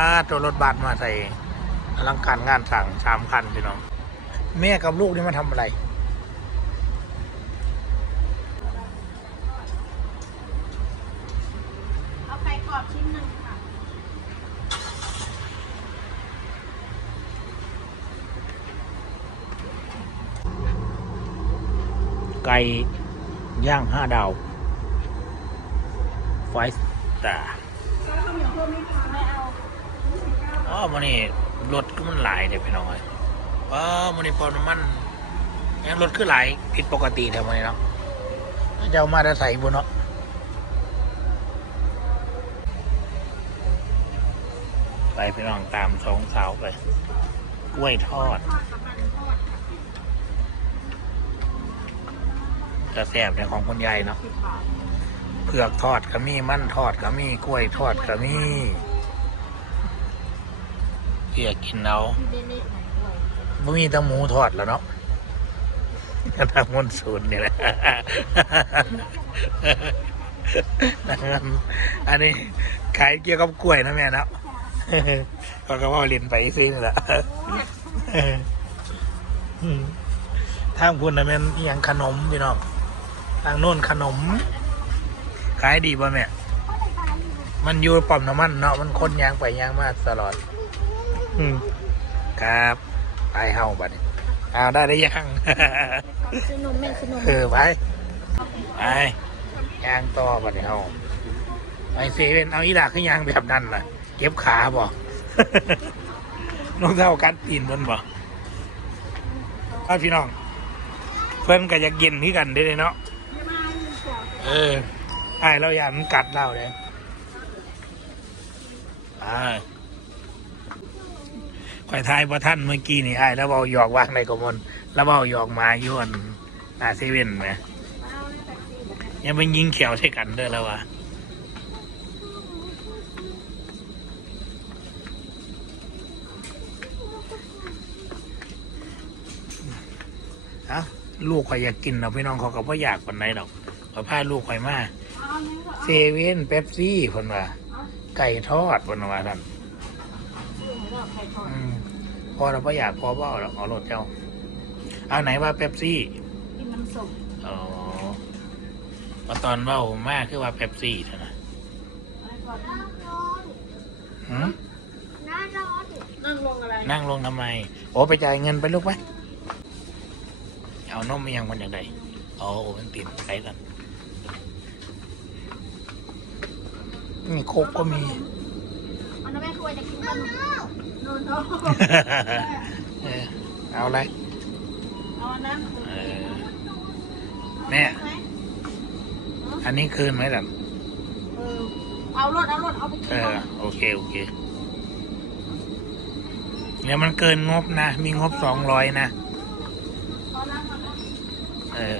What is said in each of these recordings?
อ่าตัวรถบัสมาใส่อลังการงานสั่งสามคันพี่น้อง แม่กับลูกนี่มาทำอะไร เอาไก่กรอบชิ้นหนึ่งค่ะ ไก่ย่างห้าดาวไฟสตา อ๋อมันนี่รถก็มันหลายเดี๋ยวพี่น้องเลยว้ามันนี่พอน้ำมันยังรถคือหลายผิดปกติทำไมเนาะจะเอามาได้ใส่บุเนาะไปพี่น้องตามสองสาวไป กล้วยทอดกับมันทอดจะแซ่บในของคุณยายเนาะเผือกทอดก็มี มันทอดก็มี กล้วยทอดก็มี เพียกกินเอาที่เละๆหน่อยด้วยบ่มีแตั้งหมูทอดแล้วเนาะก็ทำมนต์ศูนย์นี่แหละอันนี้ขายเกี่ยวกับกล้วยนะแม่เนาะก็ก็ว่าเรียนไปซินี่แหละทางพุ่นนะแม่นอย่างขนมพี่น้องทางโน้นขนม ขายดีป่ะแม่ มันอยู่ปั๊มน้ำมันเนาะมันคนยางไปยางมาตลอด อืมครับไปเฮาบัดนี้เอาได้ได้ยัง ซื้อนมแม่ซื้อนมเออไปไปยางต่อบัดนี้เฮาไปเซเว่นเอาอีดาขึ้นยางแบบนั้นน่ะ เก็บขาบ่ น้องเท่ากัดตีนบนบ่เอาพี่น้อง เพิ่นก็อยากเย็นที่กันได้เลยเนาะไม่มาหนึ่งกล่องเออไอ้เราอยากมันกัดเราเลยไอ้ ข่อยทายพอท่านเมื่อกี้นี่ไอ้แล้วเบาหยอกว่างในกมลแล้วเบาหยอกมายวนน้าเซเว่นไหมยังเป็นยิงเขียวใช่กันเด้อแล้ววะเอาลูกข่อยอยากกินเราะพี่น้องเขาก็บ่อยากคนไหนดอกขอพาลูกข่อยมาเอาเนี้ก็เซเว่นเป๊ปซี่คนว่าไก่ทอดคนว่าท่าน อให้เราไก่ทอดอืมพอเราไม่อยากพอเบ้าเราเอารถเจ้า เอาไหนว่าเป๊ปซี่กินน้ำส้มอ๋อพอตอนเบ้ามากคือว่าเป๊ปซี่เท่านะอะไรก่อนหืมนั่งลงอะไรนั่งลงทำไม โอ้ไปจ่ายเงินไปลูกไหมเอานมมายังมันอย่างไรอ๋อโอ้เป็นติ่นไปกันนี่โคกก็มีอันนั้นแม่คุยจะกินกันโน่น เนาะเออเอาอะไรเอาอันนั้นเออแม่ไหมอันนี้คืนไหมล่ะเออเอารถเอารถเอาไปกิเอนอก่อนโอเค โอเคเดี๋ยวมันเกินงบนะ มีงบสองร้อยนะตอนนั้นมันเออ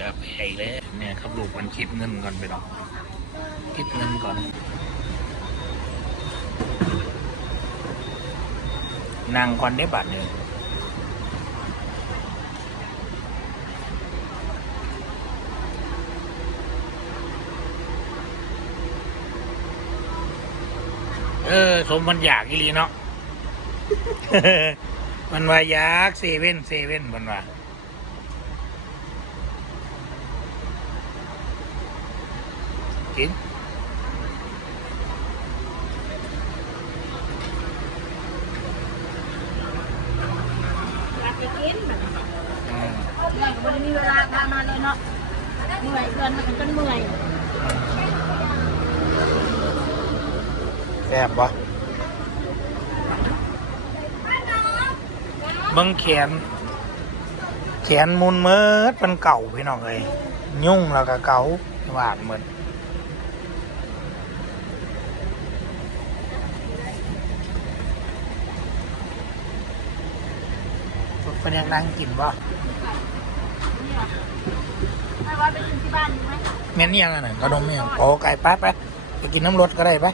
จะไปให้เลยับลูกมันคิดเงินก่อนไปหรอกคิดเงินก่อนนั่งก่อนได้บัตรหนึ่งเออ สมมันอยากอีลีเนาะ มันว่าอยากเซเว่นเซเว่นมันว่า กิน อยากไปกินแบบ อืม เมีเวลาทำมาเลยเนาะเมื่อยเกินมันก็เมื่อยแซ่บปะเบังแขน แขนมุนเมิดมันเก่าพี่น้องเลยยุ่งแล้วก็เก่าหวานเหมือนเป็นยังนั่งกินปะ ไม่ว่าไปกินที่บ้านดีไหมแม่นยังอะน่ะขนมยังโอ้ไก่ปั๊บไปไปกินน้ำรสก็ได้ปะ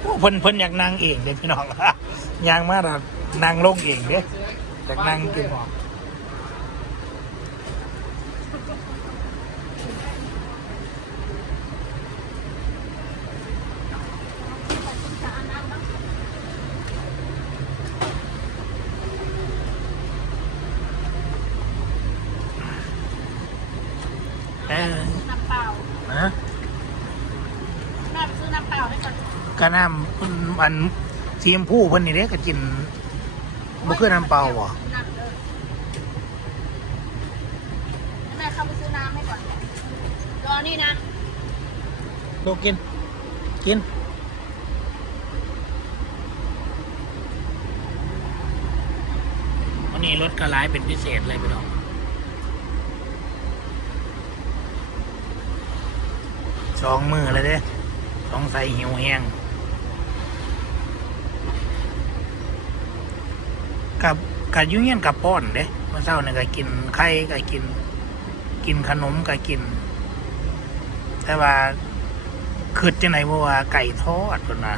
โอ้เพิ่นเพิ่นอยากนั่งเองเด็กพี่น้องยางมาแล้วนั่งลงเองเด้จากนั่งกินหมอ เออ น้ำเปล่า ฮะ แม่ไปซื้อน้ำเปล่าให้ ก่อนกะน้ำมันอันสีชมพูเพิ่นนี่เด้ก็กินบ่คือน้ำเปล่าบ่น้ำเลยแม่เข้าไปซื้อน้ำให้ก่อนรอนี่นะลูกกิน กินวันนี้รถกระไรเป็นพิเศษเลยพี่น้องสองมือเลยเด้สองใส่หิวแห้ง กับกับยุ่งเงี้ยกับป้อนเด้เมื่อเช้าเนี่ยก็กินไข่ก็กิน กินขนมก็กิน แต่ว่าคือจังไหนบ่ว่า ไก่ทอดเพิ่นว่า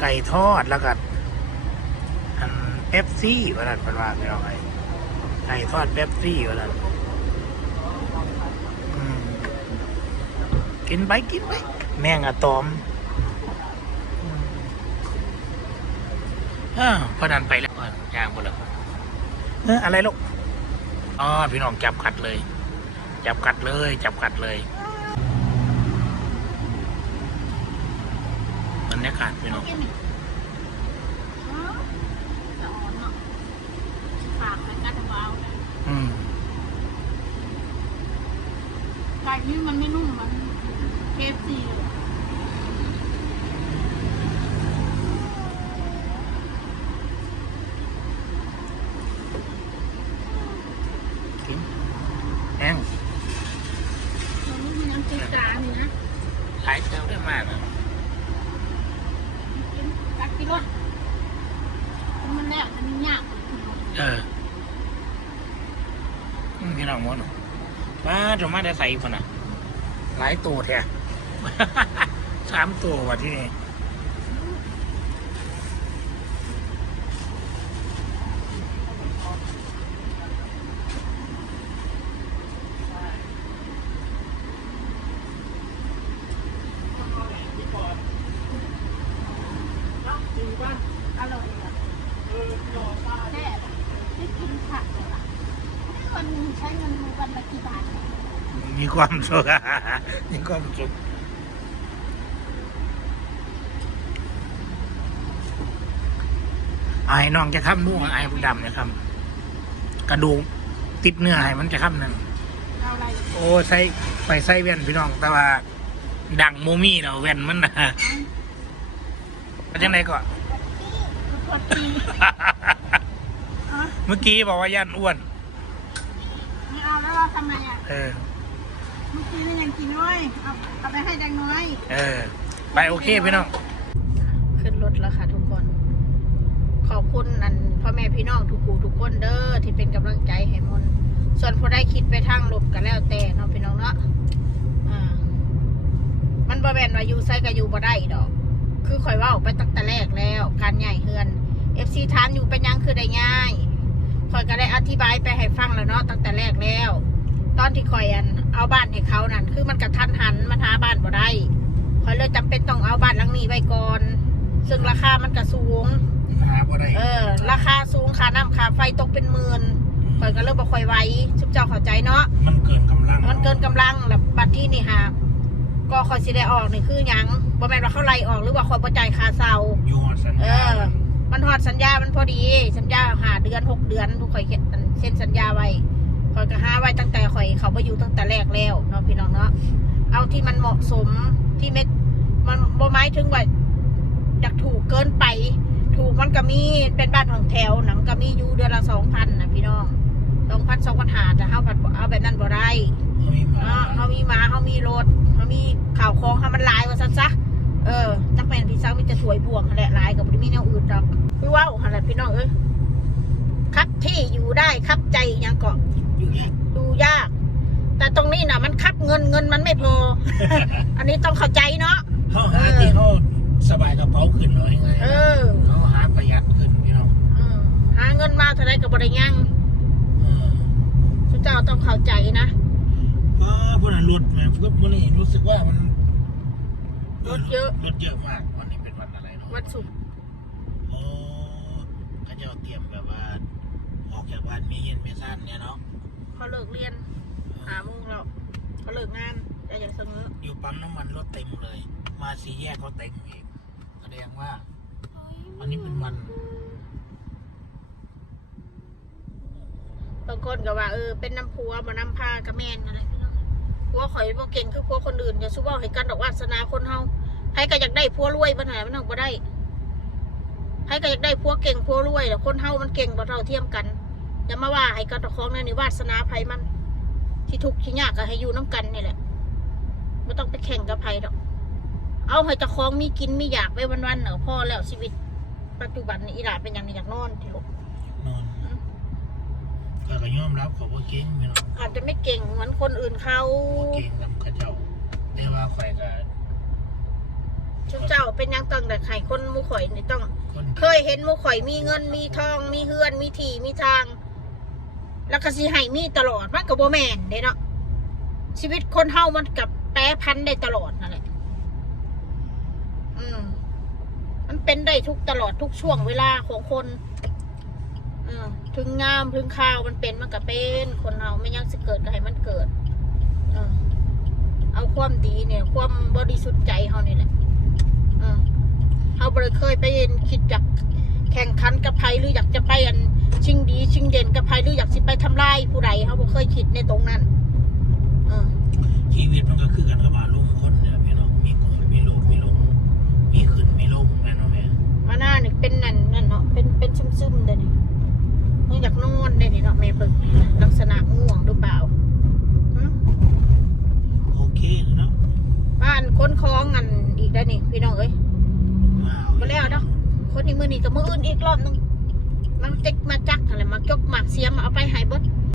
ไก่ทอดแล้วก็อันเป๊ปซี่ว่าซั่นเพิ่นว่าไม่เอาไงไก่ทอดเป๊ปซี่ว่าซั่นกินไปกินไปแม่งอะตอมอืม เออพอดันไปแล้วย่างหมดแล้วเอออะไรลูกอ๋อพี่น้องจับกัดเลย จับกัดเลย จับกัดเลยบรรยากาศพี่น้องกินนี่อ๋อจะอ่อนเนาะฝากไปกันเบาๆนะอืมไก่นี่มันไม่นุ่มมันเคฟซี กินแห้ง มันนี่มันยังติดจานอยู่นะ หลายเจ้าได้มากนะ กินกัดกินรสมันแน่มันยาก เอออืม พี่น้องมดมาจะมาได้ใส่คนน่ะ หลายตัวแท้สามตัวว่ะที่นี่อร่อยอะเออหล่อตาแน่ได้กินผักเลยอะ วันหนึงใช้เงินวันละกี่บาทเนี่ยมีความสุข มีความสุขไอ้น้องจะค้ำนู่นไอ้ดำจะค้ำกระดูกติดเนื้อให้มันจะค้ำนั่นเอาอะไรโอ้ใส่ไปใส่แว่นพี่น้อง แต่ว่า ดังโมมี่เนาะแว่นมันนะเป็นยังไงก่อนปวดตีเอาเมื่อกี้บอกว่าย่านอ้วน ไม่เอาแล้วเรา ทำไงอะเออเมื่อกี้นี่ยังกินน้อยเอาเอาไปให้แดงน้อยเออ ไปโอเคพี่น้อง ขึ้นรถแล้วค่ะทุกคน ขอบคุณนันพ่อแม่พี่น้องทุกคู่ทุกคนเด้อที่เป็นกำลังใจให้มนต์ส่วนผู้ได้คิดไปทางลบก็แล้วแต่เนาะพี่น้องเนาะอ่ามันบ่แม่นว่าอยู่ไสก็อยู่บ่ได้ดอก คือข่อยเว่าไปตั้งแต่แรกแล้ว การใหญ่เฮือน FC ถามอยู่เป็นหยังคือได้ง่ายข่อยก็ได้อธิบายไปให้ฟังแล้วเนาะตั้งแต่แรกแล้ว ตอนที่ข่อยอันเอาบ้านให้เขานั่นคือมันกระทันหันมันหาบ้านบ่ได้ข่อยเลยจำเป็นต้องเอาบ้านหลังนี้ไว้ก่อน ซึ่งราคามันก็สูงหาบ่ได้เออ ราคาสูงค่าน้ำค่าไฟตกเป็นหมื่นข่อยก็เลยบ่ค่อยไหวชุบเจ้าเข้าใจเนาะมันเกินกำลังมันเกินกำลังแล้วบัตรที่นี่ฮะก็คอยสิได้ออกนี่คือหยังบ่แม่นว่าเขาไล่ออกหรือว่าคอยบ่จ่ายค่าเช่าอยู่หอดสัญเอญาอมันฮอดสัญญามันพอดี สัญญาหาเดือนหกเดือนทุกคอยเขียนเซ็นสัญญาไว้ คอยก็หาไว้ตั้งแต่คอยเขาไปอยู่ตั้งแต่แรกแล้วเนาะพี่น้องเนาะเอาที่มันเหมาะสมที่เม็ดมันบ่หมายถึงว่าอยากถูกเกินไป ถูกมันก็มีเป็นบ้านของแถวหนังก็มีอยู่เดือนละสองพันนะพี่น้องสองพันสองพันหาแต่เฮาผัดบ่เอาแบบนั้นบ่ได้เฮ้ยมาเนาะเขามีหมาเขามีรถเขามีข่าวของเขามันหลายว่าซะซะเออจักแม่นพี่สาวมีแต่ถวยบวงหั่นแหละหลายกับบ่ได้มีแนวอื่นดอกพี่ว่าวหั่นแหละพี่น้องเอ้ยครับที่อยู่ได้ครับใจอยังเกาะ อยู่ยากดูยาก แต่ตรงนี้น่ะมันคับเงินเงินมันไม่พอ อันนี้ต้องเข้าใจเนาะเขาหาที่เขาสบายกระเป๋าขึ้นเลยไงเออเขาหาประหยัดขึ้นพี่น้องอืมหาเงินมาเท่าไรกับบริยังเออสุเจ้าต้องเข้าใจนะเออพวกนั้นรถแหมพวกวันนี้รู้สึกว่ามันรถเยอะรถเยอะมากวันนี้เป็นวันอะไรเนาะวันศุกร์โอ้เขาจะเตรียมแบบว่าออกจากบ้านมีเย็นมีสั้นเนี่ยเนาะ เขาเลิกเรียนหาโมงแล้วเขาเลิกงานแต่อย่างเสมออยู่ปั๊มน้ำมันรถเต็มเลย มาสี่แยกเขาเต็มอีกแสดงว่าวันนี้เป็นวันบางคนก็ว่าเออเป็นน้ำพัวมาน้ำพากระแมนอะไรพี่น้องพัวข่อยบ่เก่งคือพัวคนอื่นอย่าสู้ว่าให้กันดอกวาสนาคนเฮาให้ก็อยากได้พัวรวยบ้านไหนมันเอาบ่ได้ให้ก็อยากได้พัวเก่งพัวรวยแต่คนเฮามันเก่งบ่เท่าเทียมกัน อย่ามาว่าให้กันตะคองในนี่วาสนาไผมัน ที่ทุกข์ที่ยากก็ให้อยู่น้ำกันนี่แหละไม่ต้องไปแข่งกับไผดอก เอาให้เจ้าของมีกินมีอยากไปวันๆเนอะพอแล้วชีวิต ปัจจุบันนี้อีหลาเป็นอย่างนี้อยากนอนที่ลูกนอนก็ก็ยอมรับเขาว่าเก่งพี่น้องอาจจะไม่เก่งเหมือนคนอื่นเขาว่าเก่งนำเข้าเจ้าแต่ว่าข่อยก็ชุบเจ้าเป็นหยังต้องแต่ไข่คนหมูข่อยนี่ต้องคนเคยเห็นหมูข่อยมีเงินมีทองมีเฮือนมีที่มีทาง แล้วก็สิให้มีตลอดมันก็บ่แม่นเด้เนาะชีวิตคนเฮามันกับแปรพันได้ตลอดนั่นแหละอืมมันเป็นได้ทุกตลอดทุกช่วงเวลาของคนอืมถึงงามถึงข่าวมันเป็นมันก็เป็น คนเฮาไม่ยังสิเกิดก็ให้มันเกิดอืมเอาความดีเนี่ย ความบริสุทธิ์ใจเฮานี่แหละอืมเฮาบ่ได้เคยไปเห็นคิดอยากแข่งขันกับใครหรืออยากจะไปอัน ชิงดีชิงเด่นกับใครหรืออยากสิไปทำลายผู้ใดเฮาบ่เคยคิดในตรงนั้นอืมชีวิตมันก็คือกันกับว่าลุงคนเนี่ยพี่น้องมีโกรธมีโลภมีหลงมีขึ้นมีลงแม่นบ่แม่มาหน้านี่เป็นนั่นนั่นเนาะเป็นเป็นซึมๆเด้นี่มันอยากนอนได้นี่เนาะแม่เบิ่งลักษณะง่วงหรือเปล่าหึโอเคเนาะบ้านคนคลองอันอีกได้วนี่พี่น้องเอ้ยว้าวมาแล้วเนาะคนนี้มือนี่กับมืออื่นอีกรอบหนึง มันจิกมาจักอะไรมาจกหมากเสียมเอาไปใหายบด